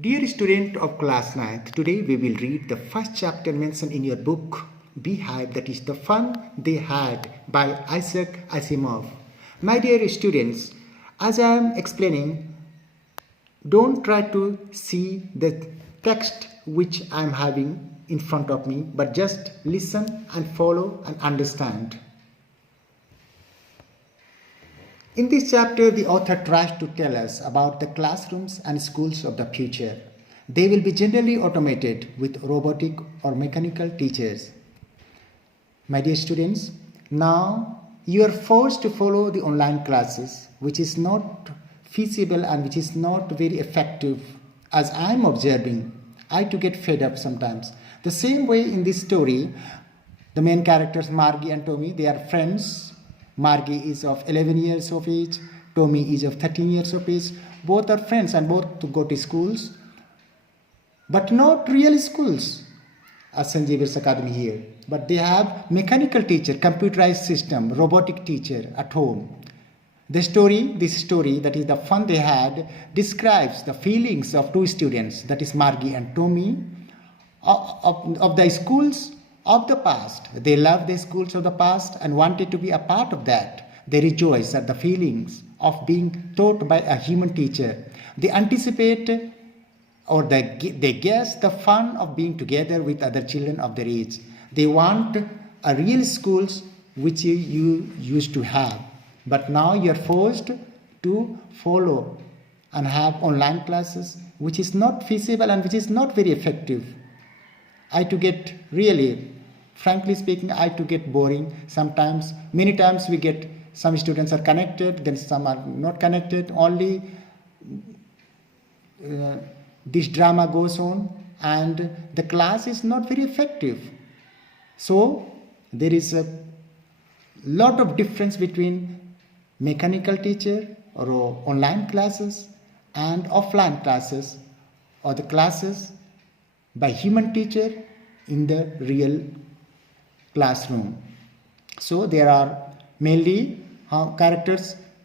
Dear student of class 9th, today we will read the first chapter mentioned in your book, Beehive, that is The Fun They Had by Isaac Asimov. My dear students, as I am explaining, don't try to see the text which I am having in front of me, but just listen and follow and understand. In this chapter, the author tries to tell us about the classrooms and schools of the future. They will be generally automated with robotic or mechanical teachers. My dear students, now you are forced to follow the online classes, which is not feasible and which is not very effective. As I am observing, I too get fed up sometimes. The same way in this story, the main characters Margie and Tommy, they are friends. Margie is of 11 years of age, Tommy is of 13 years of age. Both are friends and both go to schools, but not real schools as Sanjeev Academy here. But they have mechanical teacher, computerized system, robotic teacher at home. This story, that is The Fun They Had, describes the feelings of two students, that is Margie and Tommy, of the schools of the past. They love the schools of the past and wanted to be a part of that. They rejoice at the feelings of being taught by a human teacher. They anticipate or they guess the fun of being together with other children of their age. They want a real schools which you used to have. But now you are forced to follow and have online classes, which is not feasible and which is not very effective. I to get really, frankly speaking, I to get boring sometimes. Many times we get some students are connected, then some are not connected. Only this drama goes on and the class is not very effective. So there is a lot of difference between mechanical teacher or online classes and offline classes or the classes by human teacher in the real classroom. So there are mainly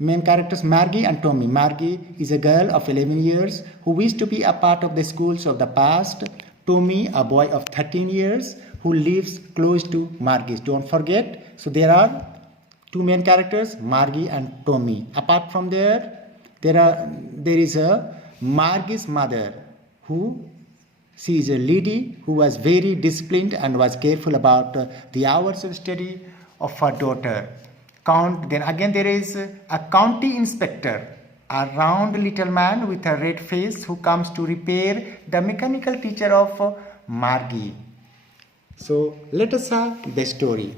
main characters Margie and Tommy. Margie is a girl of 11 years who wished to be a part of the schools of the past. Tommy, a boy of 13 years who lives close to Margie. Don't forget. So there are two main characters, Margie and Tommy. Apart from there is a Margie's mother she is a lady who was very disciplined and was careful about the hours of study of her daughter. Then again there is a county inspector, a round little man with a red face who comes to repair the mechanical teacher of Margie. So let us have the story.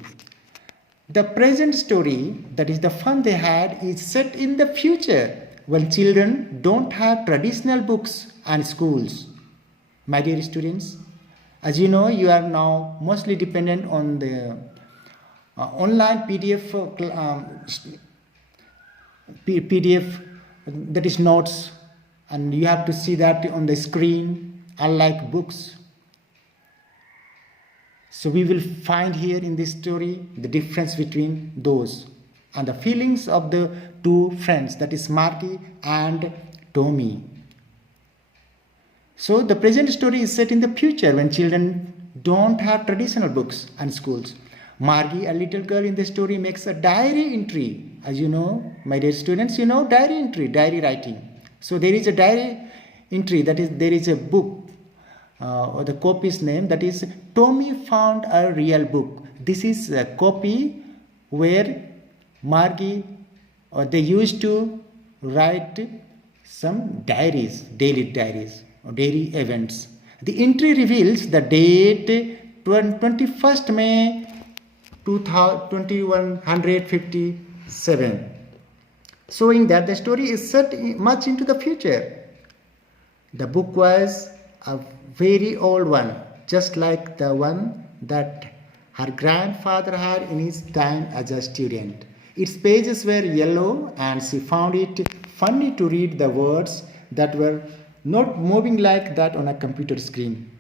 The present story, that is The Fun They Had, is set in the future when children don't have traditional books and schools. My dear students, as you know, you are now mostly dependent on the online PDF that is notes, and you have to see that on the screen, unlike books. So we will find here in this story the difference between those and the feelings of the two friends, that is Margie and Tommy. So the present story is set in the future when children don't have traditional books and schools. Margie, a little girl in the story, makes a diary entry. As you know, my dear students, you know diary entry, diary writing. So there is a diary entry, that is there is a book or the copy's name, that is Tommy Found a Real Book. This is a copy where Margie they used to write some diaries, daily diaries or daily events. The entry reveals the date 21st May 2157, showing that the story is set much into the future. The book was a very old one, just like the one that her grandfather had in his time as a student. Its pages were yellow and she found it funny to read the words that were not moving like that on a computer screen.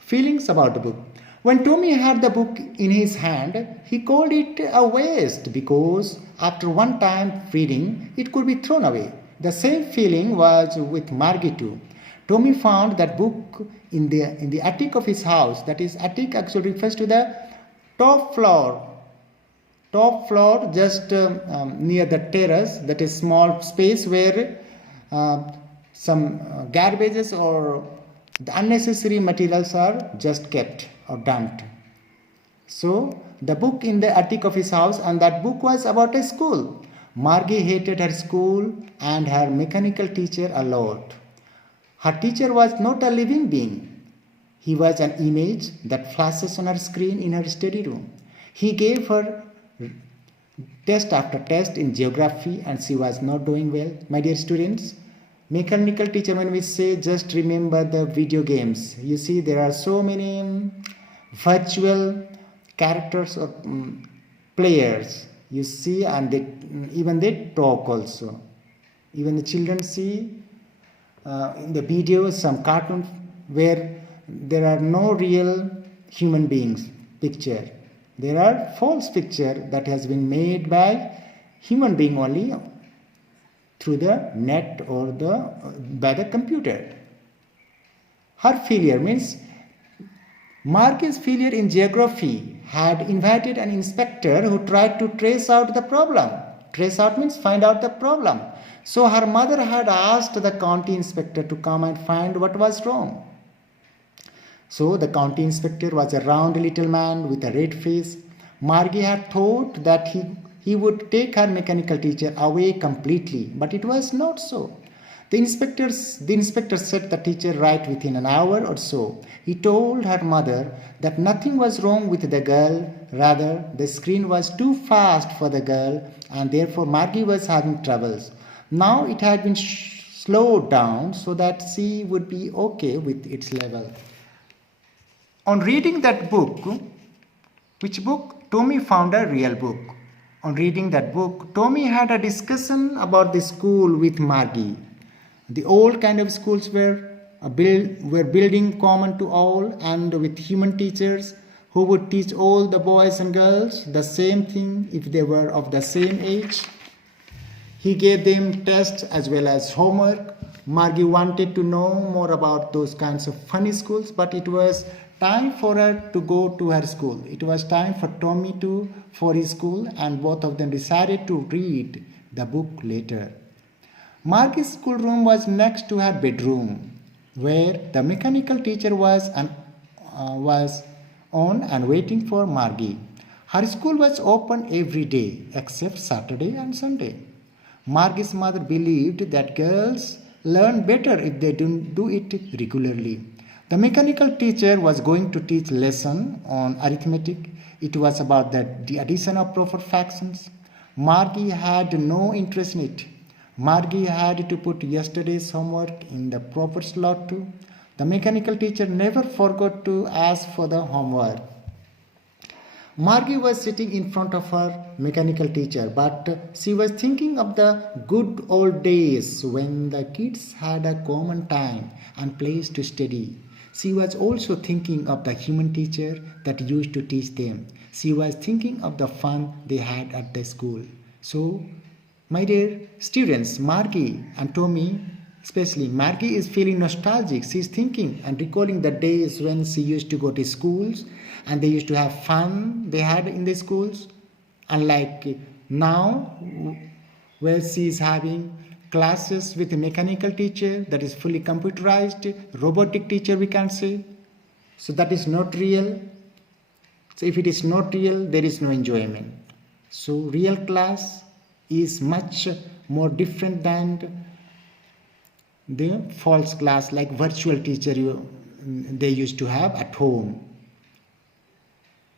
Feelings about the book. When Tommy had the book in his hand, he called it a waste because after one time reading, it could be thrown away. The same feeling was with Margie too. Tommy found that book in the attic of his house. That is, attic actually refers to the top floor. Top floor, just near the terrace, that is small space where some garbages or the unnecessary materials are just kept or dumped. So the book in the attic of his house, and that book was about a school. Margie hated her school and her mechanical teacher a lot. Her teacher was not a living being. He was an image that flashes on her screen in her study room. He gave her test after test in geography and she was not doing well. My dear students, mechanical teacher, when we say, just remember the video games. You see, there are so many virtual characters or players. You see, and even they talk also. Even the children see in the videos some cartoons where there are no real human beings picture. There are false picture that has been made by human being only through the net or by the computer. Her failure means Margie's failure in geography had invited an inspector who tried to trace out the problem. Trace out means find out the problem. So her mother had asked the county inspector to come and find what was wrong. So the county inspector was a round little man with a red face. Margie had thought that he would take her mechanical teacher away completely, but it was not so. The inspector set the teacher right within an hour or so. He told her mother that nothing was wrong with the girl, rather the screen was too fast for the girl and therefore Margie was having troubles. Now it had been slowed down so that she would be okay with its level. On reading that book, which book? Tommy found a real book. On reading that book, Tommy had a discussion about the school with Margie. The old kind of schools were building common to all and with human teachers who would teach all the boys and girls the same thing if they were of the same age. He gave them tests as well as homework. Margie wanted to know more about those kinds of funny schools, but it was time for her to go to her school. It was time for Tommy for his school, and both of them decided to read the book later. Margie's schoolroom was next to her bedroom, where the mechanical teacher was on and waiting for Margie. Her school was open every day except Saturday and Sunday. Margie's mother believed that girls learn better if they do it regularly. The mechanical teacher was going to teach lesson on arithmetic. It was about the addition of proper fractions. Margie had no interest in it. Margie had to put yesterday's homework in the proper slot too. The mechanical teacher never forgot to ask for the homework. Margie was sitting in front of her mechanical teacher, but she was thinking of the good old days when the kids had a common time and place to study. She was also thinking of the human teacher that used to teach them. She was thinking of the fun they had at the school. So, my dear students, Margie and Tommy, especially Margie is feeling nostalgic. She is thinking and recalling the days when she used to go to schools and they used to have fun they had in the schools. Unlike now, where she is having classes with a mechanical teacher that is fully computerized, robotic teacher we can say. So that is not real. So if it is not real, there is no enjoyment. So real class is much more different than the false class like virtual teacher they used to have at home.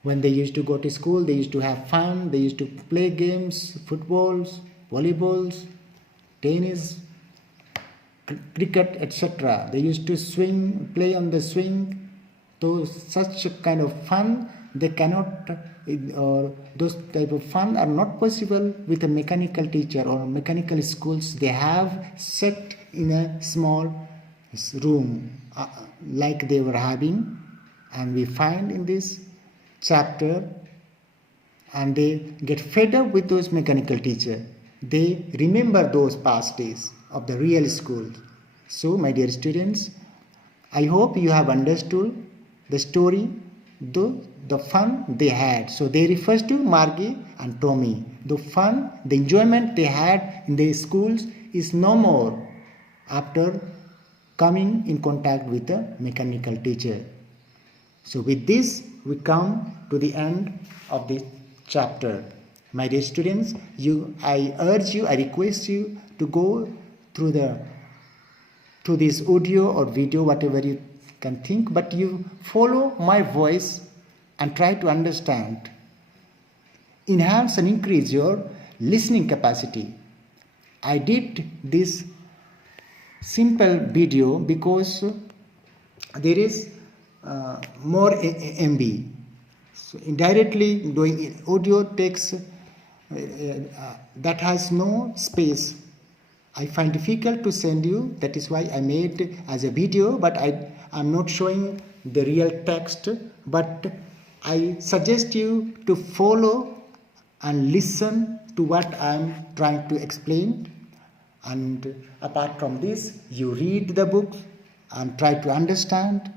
When they used to go to school, they used to have fun, they used to play games, footballs, volleyballs, tennis, cricket, etc. They used to swing, play on the swing. Such kind of fun they cannot, or those type of fun are not possible with a mechanical teacher or mechanical schools. They have set in a small room like they were having, and we find in this chapter, and they get fed up with those mechanical teacher. They remember those past days of the real school. So, my dear students, I hope you have understood the story, the fun they had. So they refers to Margie and Tommy. The fun, the enjoyment they had in their schools is no more after coming in contact with a mechanical teacher. So with this, we come to the end of this chapter. My dear students, I urge you, I request you to go through this audio or video, whatever you can think, but you follow my voice and try to understand. Enhance and increase your listening capacity. I did this simple video because there is more MB. So indirectly doing audio takes that has no space. I find difficult to send you. That is why I made as a video, but I'm not showing the real text. But I suggest you to follow and listen to what I'm trying to explain. And apart from this, you read the book and try to understand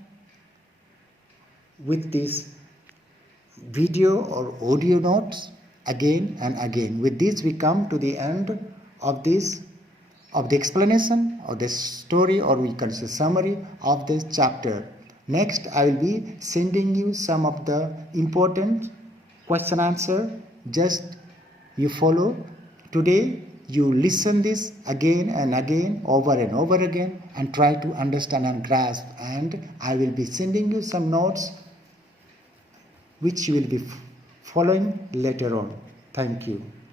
with this video or audio notes again and again. With this, we come to the end of the explanation of the story, or we can say summary of this chapter. Next, I will be sending you some of the important question answer. Just you follow. Today, you listen this again and again, over and over again, and try to understand and grasp. And I will be sending you some notes which you will be following later on. Thank you.